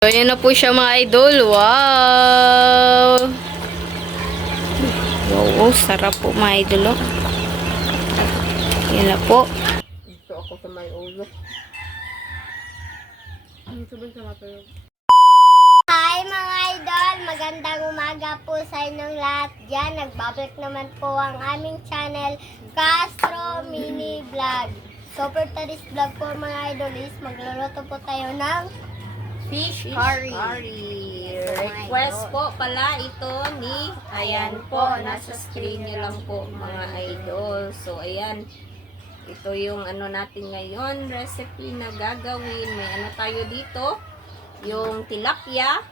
So, ayan na po siya mga idol. Wow! Wow, sarap po mga idol. Oh. Ayan na po. Ito ako sa may ulo. Hi mga idol! Magandang umaga po sa inyong lahat dyan. Nagbabalik naman po ang aming channel, Castro Mini Vlog. So for today's vlog po mga idol is magluluto po tayo ng fish curry. Request po pala ito ni, ayan po, nasa screen nyo lang po mga idol. So ayan, ito yung ano natin ngayon, recipe na gagawin. May ano tayo dito, yung tilapia.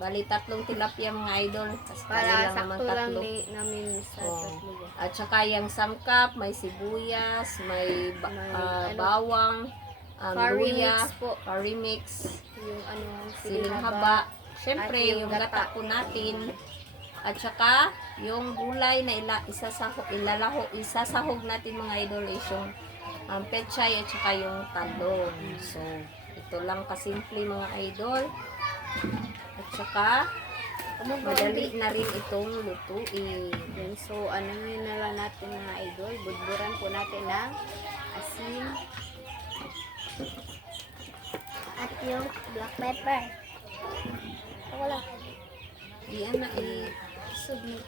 Bali, 3 tilapia mga idol. Para sakto lang namin sa Oh. tatlo. At saka yung sangkap, may sibuyas, may bawang, Curry luya, mix po. curry mix, Yung ano, siling haba. Siyempre, At yung yung gata. gata po natin. At saka, yung gulay na isasahog natin mga idol is yung pechay at saka yung talong. So, ito lang kasimple mga idol. At saka, madali na rin itong lutuin. Yan, so ano yun na lang natin mga idol, budburan po natin ng asin at yung black pepper. Wala. Iyan na i-submit.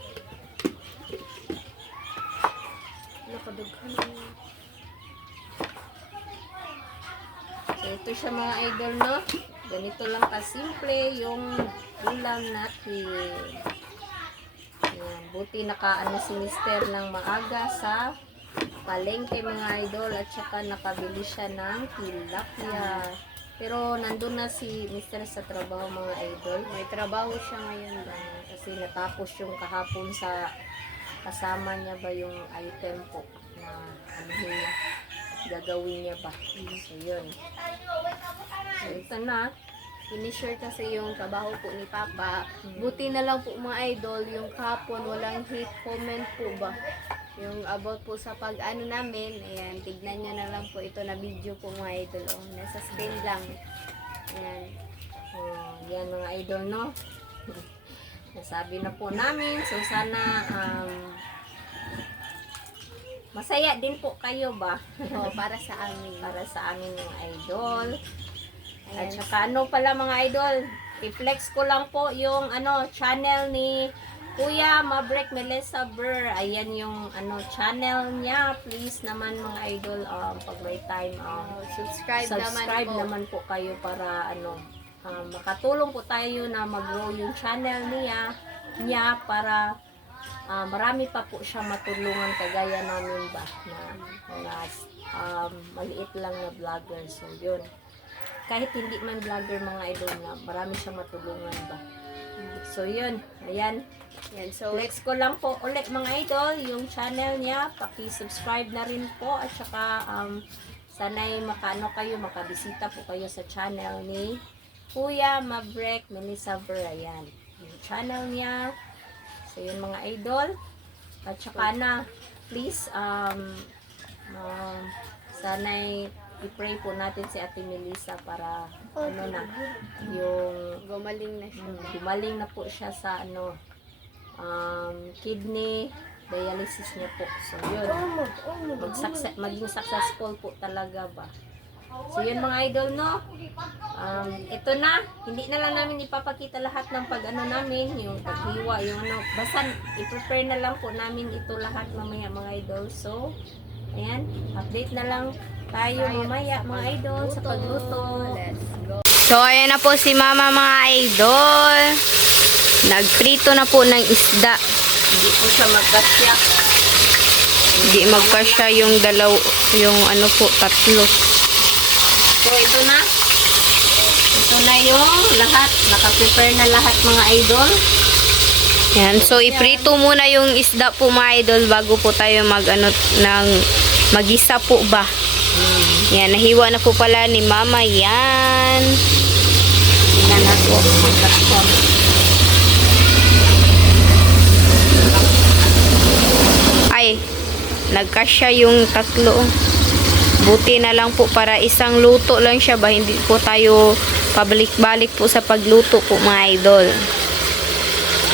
Nakadaghan. So, ito siya mga idol, no? Ganito lang kasimple yung ulam natin. Ayan, buti nakaano si Mister ng maaga sa palengke mga idol at saka nakabili siya ng tilapia. Pero nandun na si Mister sa trabaho mga idol. May trabaho siya ngayon ba? Kasi natapos yung kahapon sa kasama niya ba yung item po na ano niya, gagawin niya ba. So yun. So ito na. Finisher kasi yung trabaho po ni Papa. Buti na lang po mga idol, yung kahapon walang hate comment po ba? Yung about po sa pag-ano namin, ayan, tignan nyo na lang po ito na video po mga idol. Oh, nasa screen lang. Ayan. Yan mga idol, no? Nasabi na po namin. So sana masaya din po kayo ba? Oh, para sa amin. Para sa amin mga idol. At Ayan. saka ano pala mga idol, i-flex ko lang po yung ano channel ni Kuya Maverick Melissa Burr. Ayan yung ano channel niya. Please naman mga idol, pag may time, Subscribe naman po kayo para ano makatulong po tayo na mag-grow yung channel niya para marami pa po siya matulungan kagaya namin ba na maliit lang na vlogger. So yun, kahit hindi man vlogger mga idol, na marami siya matulungan ba. So yun, ayan. Yan, so Flex ko lang po ulit mga idol yung channel niya. Paki-subscribe na rin po at saka sana'y makabisita po kayo sa channel ni Kuya Maverick Melissa Burr. Ayan, yung channel niya. So yun mga idol. At saka na, please sana'y i-pray po natin si Ate Melissa para ano na, yung gumaling na siya. gumaling na po siya sa ano kidney dialysis niya po. So yun, maging successful po talaga ba. So yun mga idol, no? Ito na, hindi na lang namin ipapakita lahat ng pag-ano namin, yung paghiwa, yung ano, basta i-prepare na lang po namin ito lahat mamaya mga idol. So ayan, update na lang tayo mamaya mga idol sa pagluto. Let's go. So, ayan na po si Mama mga idol. Nagprito na po ng isda. Hindi po siya magkasya. Hindi magkasya yung yung ano po, 3. So ito na. Ito na yung lahat. Naka-prepare na lahat mga idol. Yan. So, iprito muna yung isda po mga idol bago po tayo magisa po ba. Yan, nahiwa na po pala ni Mama yan. Tingnan na po. Magkasya. Ay, nagkasya yung 3. Buti na lang po para isang luto lang siya ba, hindi po tayo pabalik-balik po sa pagluto po mga idol.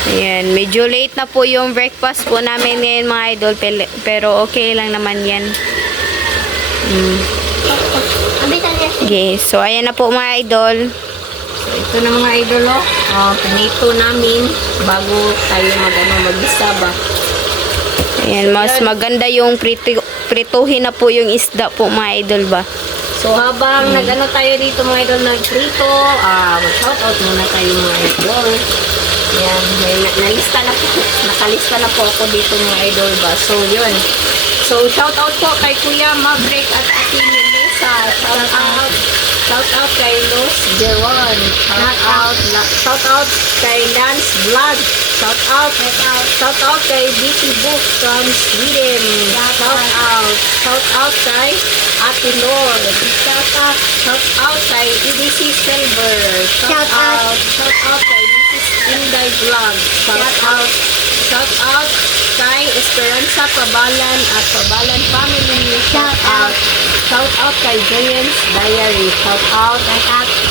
Ayan, medyo late na po yung breakfast po namin ngayon mga idol, pero okay lang naman yan. Abitan niya. Okay, so ayan na po mga idol. So, ito na mga idol, pinito namin bago tayo mag-isa ba. Ayan, mas maganda yung prituhin na po yung isda po mga idol ba. So, habang nag-ano tayo dito mga idol, nag-prito, mag-shoutout muna tayo mga idol. Yan, nalista na po, nakalista na po ako dito mga idol ba. So, yun. So, shoutout po kay Kuya Maverick at Ate Melissa. Shoutout. Shoutout kay Los Jeron. Shoutout kay Lance Vlog. Shoutout kay BT Book from Sweden. Shoutout kay Ate Lord. Shoutout kay EDC Silver. Shoutout kay Mrs. Inday Vlog. Shoutout kay Esperanza Pabalan at Pabalan Family. Shoutout kay Giants Diary.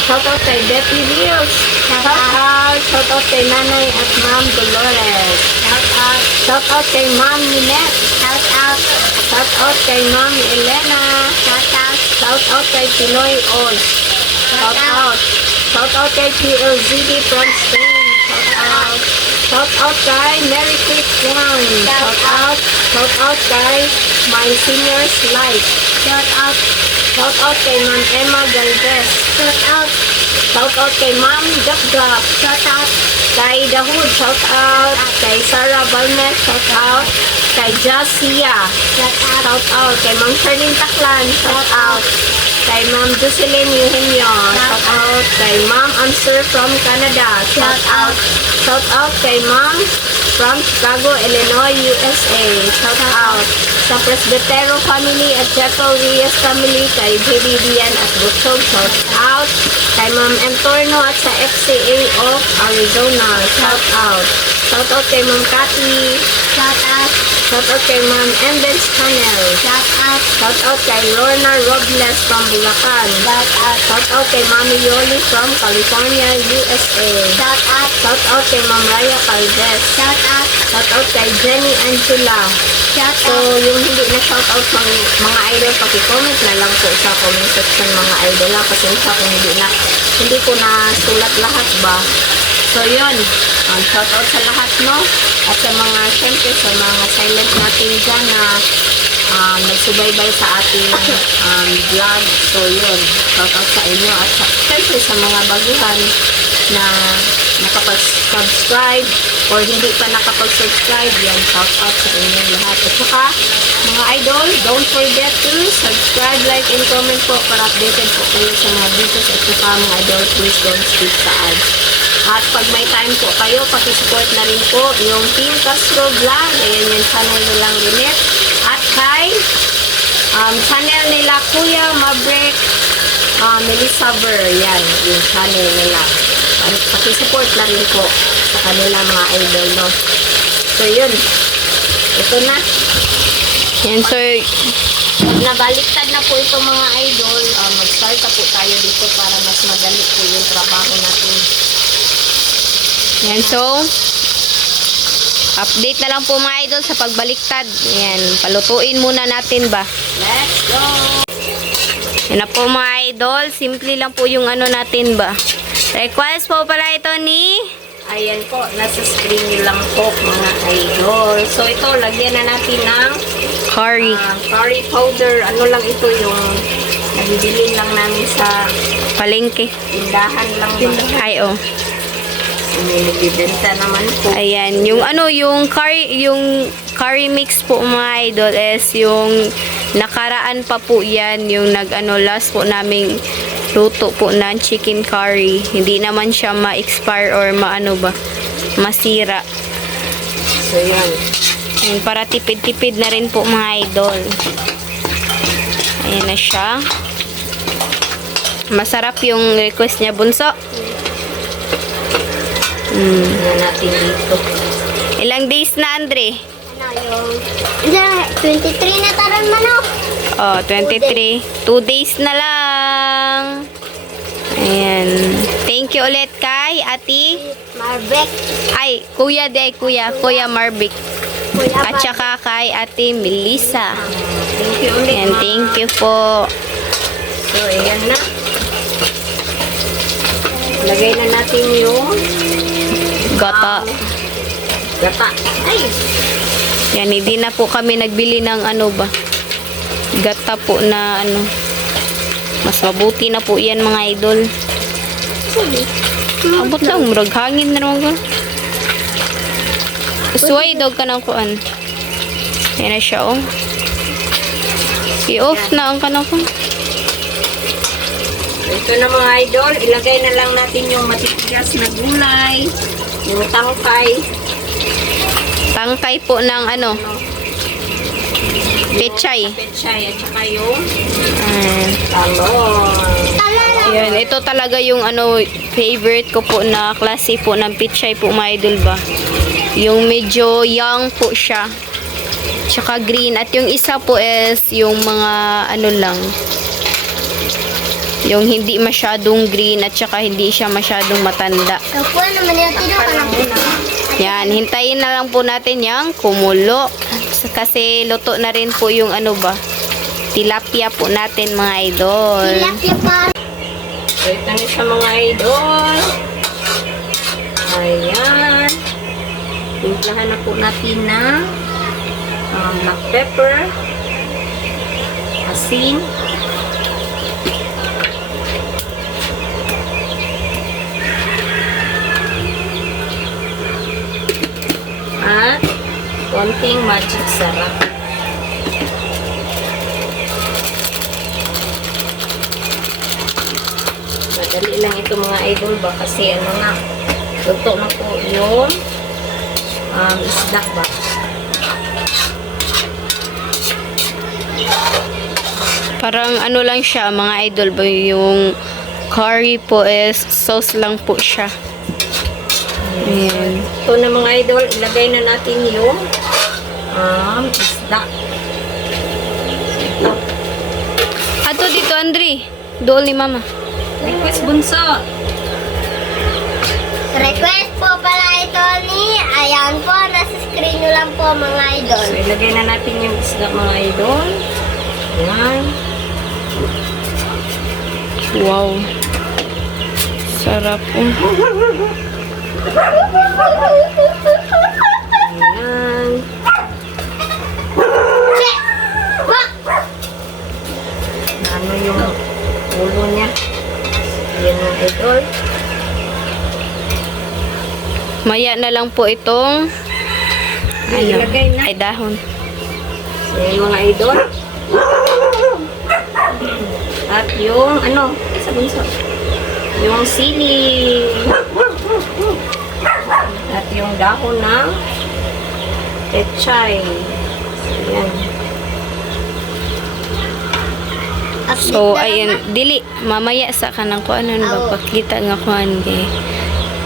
Shoutout kay Betty Reels. Shoutout kay Nanay at Ma'am Dolores. Shoutout kay Ma'am Minette. Shoutout kay Ma'am Elena. Shoutout kay Pinoy Oz. Shoutout kay PLZD from Spain. Shoutout kay Mary Kate Juan. Shoutout kay My Senior's Life. Shoutout kay Ma'am Emma Galvez. Shoutout kay Ma'am Gap. Shoutout kay Dahood. Shoutout kay Sarah Balmes. Shoutout kay Jasia. Shoutout kay Ma'am Charlene Taclan. Shoutout kay Ma'am Jocelyn Eugenio. Shoutout kay Ma'am Answer from Canada. Shoutout kay Ma'am from Chicago, Illinois, USA. Shoutout sa Presbytero family at Jekyll Reyes family, kay JD Dian at Butchog. Shoutout kay Ma'am Entorno at sa FCA of Arizona. Shoutout kay Ma'am Cathy. Shoutout kay Ma'am Embens Channel. Shoutout kay Lorna Robles from Bulacan. Shoutout kay Mami Yoli from California, USA. Shoutout kay Ma'am Raya Calves. Shoutout kay Jenny Angela. So, yung hindi na shoutout mga idol, paki-comment na lang po sa comment section mga idol. Pasensya kung hindi ko na sulat lahat ba. So, yun. Shoutout sa lahat, no? At sa mga, syempre, sa mga silent natin dyan na nagsubaybay sa ating vlog. So, yun. Shoutout sa inyo. At syempre, sa mga baguhan na nakapag-subscribe or hindi pa nakapag-subscribe, yan, shoutout sa inyo lahat. At saka, mga idol, don't forget to subscribe, like, and comment po para updated po kayo sa mga videos. At saka, mga idol, please don't skip sa ads. At pag may time po kayo, pakisupport na rin po yung Team Castro Vlog. Ayan yung channel nilang Linet. At kay channel nila Kuya Maverick Melissa Ver. Yan, yung channel nila. Pakisupport na rin po sa kanila mga idol, no? So, yun. Ito na. Yan, so Pag nabaliktad na po ito mga idol, mag-start na po tayo dito para mas madali po yung trabaho natin. yan, so update na lang po mga idol sa pagbaliktad. Yan, palutuin muna natin ba. Let's go! Yan na po mga idol, simple lang po yung ano natin ba. Request po pala ito ni Ayan po, nasa screen lang po mga idol. So ito, lagyan na natin ng curry. curry powder. Ano lang ito yung nabibili lang namin sa Palengke. tindahan lang. Ay, oh. May nagbibenta naman po. Ayan, yung curry mix po mga idol is yung nakaraan pa po yan, yung last po naming luto po ng chicken curry. Hindi naman siya ma-expire or masira. So yan. Ayan, para tipid-tipid na rin po mga idol. Ayan na siya. Masarap yung request niya, Bunso. Tingnan natin dito. Ilang days na, Andre? Ano yung 23 na taron manok. Oh, 23. 2 days na lang. Ayan. thank you ulit kay Ati. Marbek. Ay, Kuya Kuya Marvic. Kuya At saka kay Ate Melissa. Thank you ulit. Yan, thank you po. So, ayan na. Lagay na natin yung Gata. gata. Ay! Yan, hindi na po kami nagbili ng ano ba. Gata po na ano. Mas mabuti na po yan mga idol. Abot lang, murag hangin na naman ko. Suway dog ka ng kuan. Yan na siya oh. I-off na ang kanang ko. Ito na mga idol, ilagay na lang natin yung matitigas na gulay, yung tangkay, Tangkay po ng ano. Pechay. pechay, at saka yung Ah. talong. Yan, ito talaga yung ano, favorite ko po na klase po ng pichay po mga idol ba. Yung medyo young po siya. Tsaka green. At yung isa po is yung mga ano lang. Yung hindi masyadong green at tsaka hindi siya masyadong matanda. Opo naman yung tino ka lang. Yan, hintayin na lang po natin yung kumulo. Kasi luto na rin po yung ano ba, tilapia po natin mga idol. Tilapia pa. So, ito na siya mga idol. Ayan. Timplahan na po natin ng black pepper, asin, at konting magic sarap. Madali lang ito mga idol ba kasi ano na, luto na po yung isda ba. Parang ano lang siya mga idol ba, yung curry po is sauce lang po siya. Ayan. Ito na mga idol, ilagay na natin yung isda. Ito. Ato dito Andre, doon ni mama. Request bunso. Request po pala ito ni, ayan po, nasa screen nyo lang po mga idol. So, ilagay na natin yung isda mga idol. Ayan. Wow. Sarap po. Ayan. Ano yung ulo niya. Ayan mga idol. Maya na lang po itong Ilagay na. ay dahon. So, ayan mga idol. At yung ano, sa bunso. Yung sili. At yung dahon ng pechay. So, ayan. So, ayun, dili, mamaya sa kanang kuan ano ba, pakita nga kuan kay.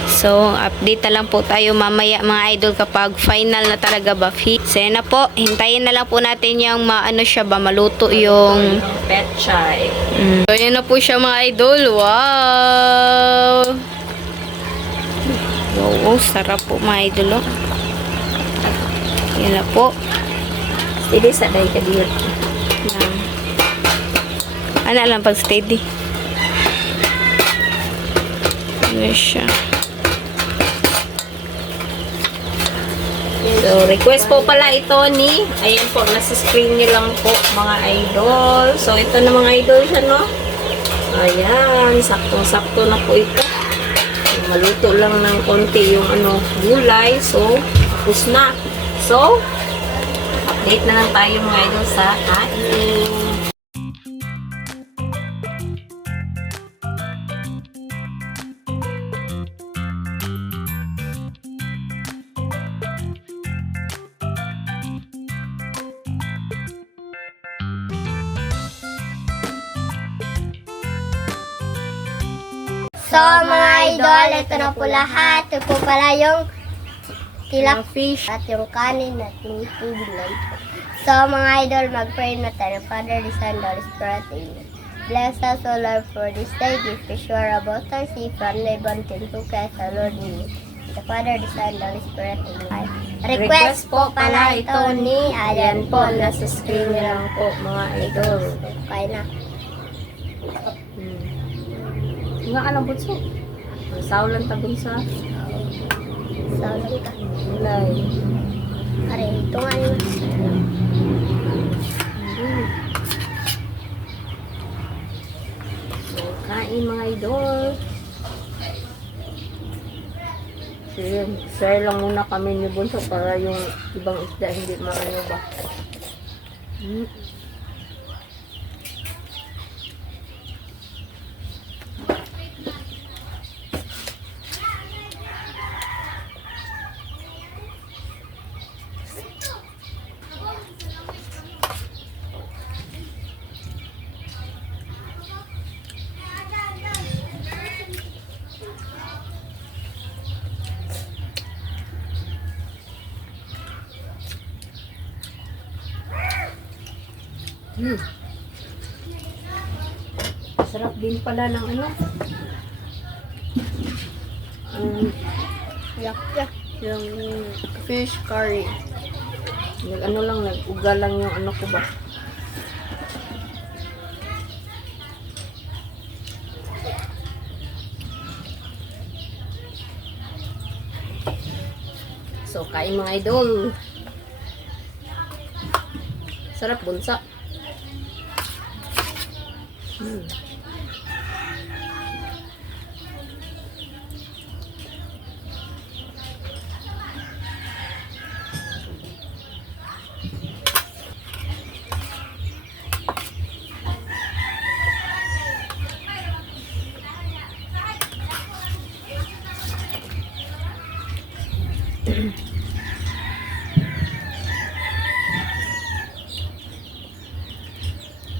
So, update na lang po tayo mamaya mga idol kapag final na talaga ba. So, yan na po, hintayin na lang po natin yung maano siya ba, maluto yung Pechay. So, yan na po siya mga idol. Wow! Wow, sarap po mga idol. Oh. Yan na po. Hindi sa day ka dito. Yan. Ano lang pag steady. Ano siya. So, request po pala ito ni, ayan po, nasa screen niyo lang po, mga idol. So, ito na mga idol siya, no? Ayan, saktong-sakto na po ito. So, maluto lang ng konti yung ano, gulay. So, tapos na. So, update na lang tayo mga idol sa kain. So mga idol, ito na po lahat. Ito po pala yung fish at yung kanin na tinitubig lang po. So mga idol, mag-pray na tayo. Father, the Son, the Holy Spirit. Amen. Bless us, O Lord, for this day. Give us sure about us. If from Lebon, to Christ, our Lord, in the Father, the Son, and the Holy Spirit, Amen. Request po pala ito ni Ayan po, nasa screen niyo lang po, mga idol. Kaya na. Nga ka lang bunso. Saulan ta bunsa. Saulang ka. Ulay. Are, ito nga yun. So, kain mga idol. So, yun. Share lang muna kami ni bunso para yung ibang isda hindi maano ba. Sarap din pala ng ano. Yak. Yung fish curry. Ano lang, nag-uga lang yung ano ko ba. So, kain mga idol. Sarap bunsa.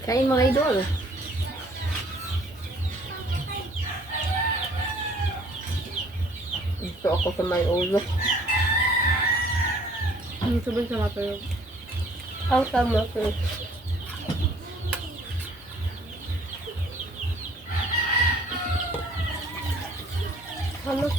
Kain mga idol. Ito ako sa may ulo. Sabay sa matulog. Ang sama ko. Ano?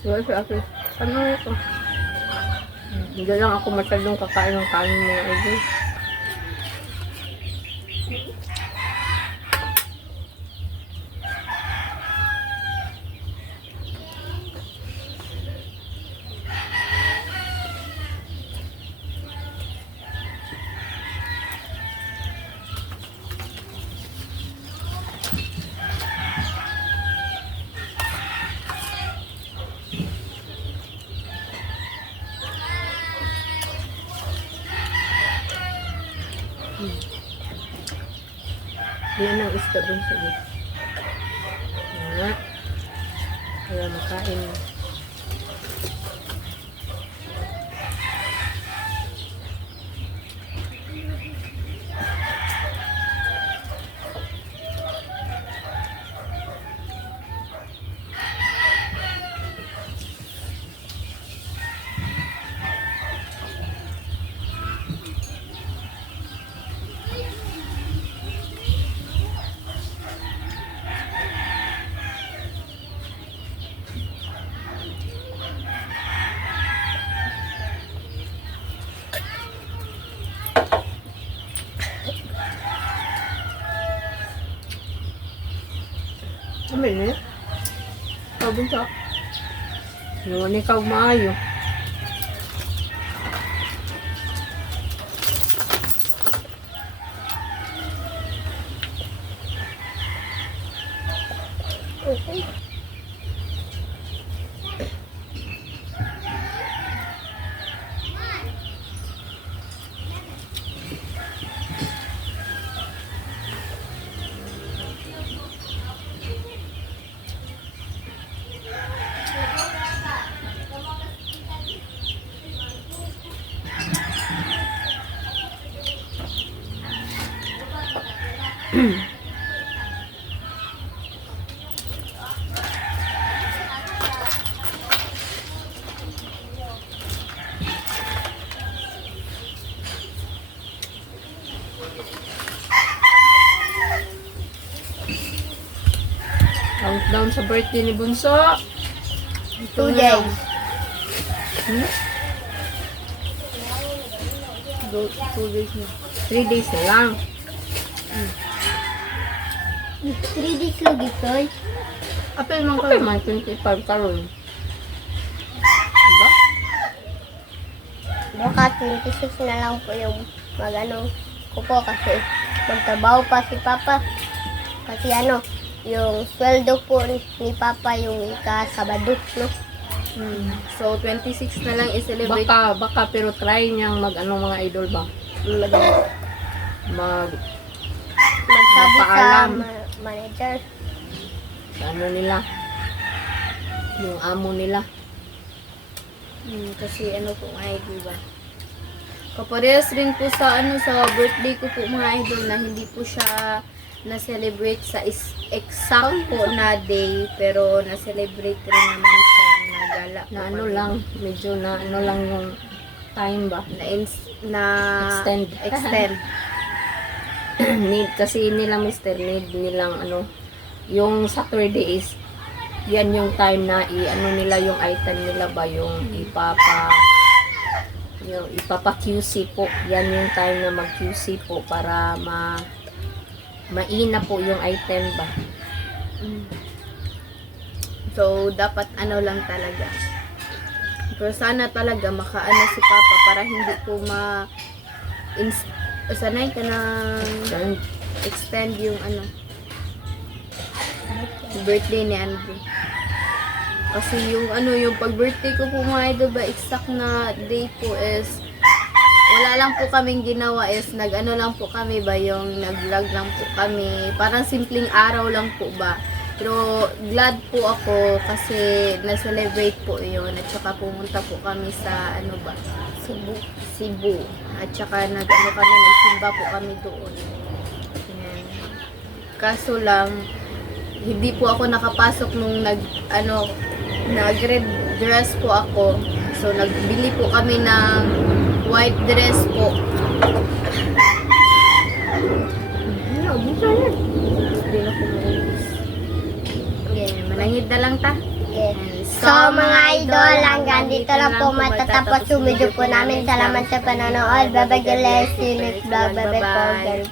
Wala siya ako. Ano ito? Hindi lang ako masyadong kakain ng kanin mga idol. Yan ang isda dun sa iyo. Nga. Kaya makain. Amin eh. Sabon sa. Yung ikaw maayo. Okay. Countdown sa birthday ni Bunso. 2 days. Hmm? 2 days na. 3 days na lang. 3 days lagi, Toy. Apel man kayo man, 25 karon. Diba? Baka 26 na lang po yung mag-ano ko po kasi magtrabaho pa si Papa. Kasi ano, yung sweldo po ni Papa yung ika-Sabado, no? So, 26 na lang i-celebrate. Baka pero try niyang mag-ano mga idol ba? Mag Magsabi sa Magpaalam. manager. sa ano nila. Yung amo nila. Kasi ano po mga idol ba? Kaparehas rin po sa sa birthday ko po mga idol na hindi po siya na-celebrate sa exact po na day, pero na-celebrate rin naman siya na gala po Na ano kami. lang, medyo na ano lang yung time ba? na Extend. Need kasi nila mister, need nilang ano, yung Saturday is yan yung time na i-ano nila yung item nila ba, yung ipapa QC po. Yan yung time na mag QC po para maina po yung item ba. So, dapat ano lang talaga. Pero sana talaga makaano si Papa para hindi po sanay ka na Yan. extend yung birthday ni Andrew. Kasi yung pag-birthday ko po mga idol ba, exact na day po is wala lang po kaming ginawa, is nag-ano lang po kami ba, yung nag-vlog lang po kami. Parang simpleng araw lang po ba. Pero glad po ako kasi na-celebrate po yun. At saka pumunta po kami sa Cebu. At saka nagsimba po kami doon. Ayan. Kaso lang, hindi po ako nakapasok nung nag-red dress po ako. So, nagbili po kami ng white dress po. Hindi na po maubos. Okay, manangid na lang ta. Yes. So mga idol, hanggang dito lang po matatapos yung video po namin. Salamat sa panonood. Bye-bye guys. See you next vlog. Bye-bye po.